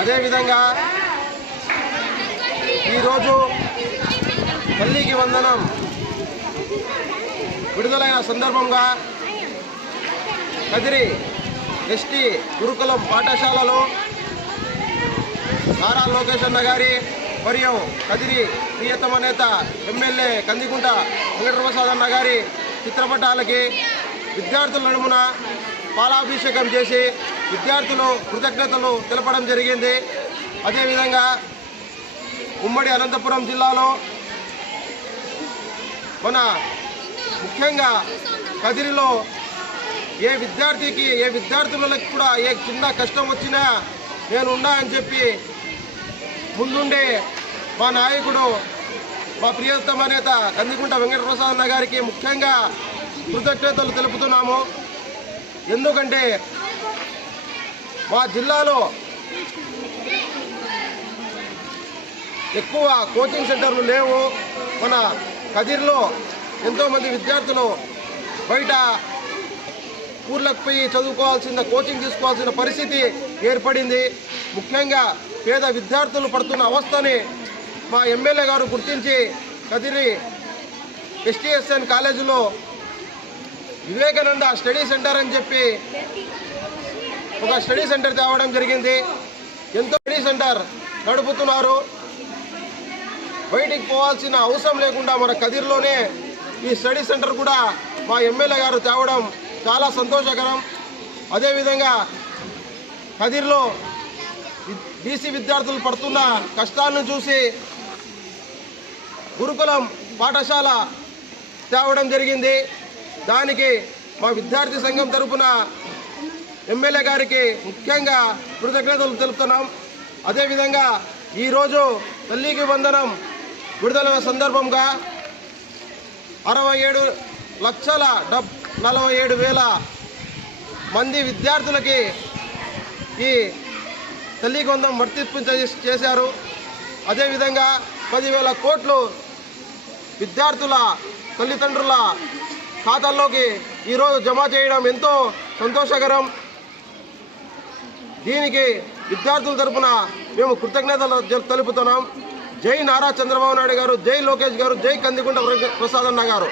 అదేవిధంగా ఈరోజు తల్లికి వందనం విడుదలైన సందర్భంగా కదిరి ఎస్టీ గురుకులం పాఠశాలలో నారా లోకేష్ అన్న గారి మరియు కదిరి ప్రియతమ నేత ఎమ్మెల్యే కందికుంట వెంకటప్రసాద్ అన్న గారి చిత్రపటాలకి విద్యార్థుల నడుమున పాలాభిషేకం చేసి విద్యార్థులు కృతజ్ఞతలు తెలపడం జరిగింది. అదేవిధంగా ఉమ్మడి అనంతపురం జిల్లాలో మన ముఖ్యంగా కదిరిలో ఏ విద్యార్థులకు కూడా ఏ చిన్న కష్టం వచ్చినా నేను ఉన్నా అని చెప్పి ముందుండే మా నాయకుడు మా ప్రియతమ నేత కందికుంట వెంకటప్రసాద్ అన్న గారికి ముఖ్యంగా కృతజ్ఞతలు తెలుపుతున్నాము. ఎందుకంటే మా జిల్లాలో ఎక్కువ కోచింగ్ సెంటర్లు లేవు. మన కదిరిలో ఎంతోమంది విద్యార్థులు బయట ఊర్లకు పోయి చదువుకోవాల్సిన కోచింగ్ తీసుకోవాల్సిన పరిస్థితి ఏర్పడింది. ముఖ్యంగా పేద విద్యార్థులు పడుతున్న అవస్థని మా ఎమ్మెల్యే గారు గుర్తించి కదిరి ఎస్టీఎస్ఎన్ కాలేజీలో వివేకానంద స్టడీ సెంటర్ అని చెప్పి ఒక స్టడీ సెంటర్ తేవడం జరిగింది. ఎంతో స్టడీ సెంటర్ నడుపుతున్నారు. బయటికి పోవాల్సిన అవసరం లేకుండా మన కదిరిలోనే ఈ స్టడీ సెంటర్ కూడా మా ఎమ్మెల్యే గారు తేవడం చాలా సంతోషకరం. అదేవిధంగా కదిరిలో బీసీ విద్యార్థులు పడుతున్న కష్టాలను చూసి గురుకులం పాఠశాల తేవడం జరిగింది. దానికి మా విద్యార్థి సంఘం తరఫున ఎమ్మెల్యే గారికి ముఖ్యంగా కృతజ్ఞతలు తెలుపుతున్నాం. అదేవిధంగా ఈరోజు తల్లికి వందనం విడుదల సందర్భంగా 67,47,000 మంది విద్యార్థులకి ఈ తల్లికి వందనం వర్తింపు చేశారు. అదేవిధంగా 10,000 కోట్లు విద్యార్థుల తల్లిదండ్రుల ఖాతాల్లోకి ఈరోజు జమ చేయడం ఎంతో సంతోషకరం. దీనికి విద్యార్థుల తరఫున మేము కృతజ్ఞతలు తెలుపుతున్నాం. జై నారా చంద్రబాబు నాయుడు గారు, జై లోకేష్ గారు, జై కందికుంట ప్రసాద్ అన్న గారు.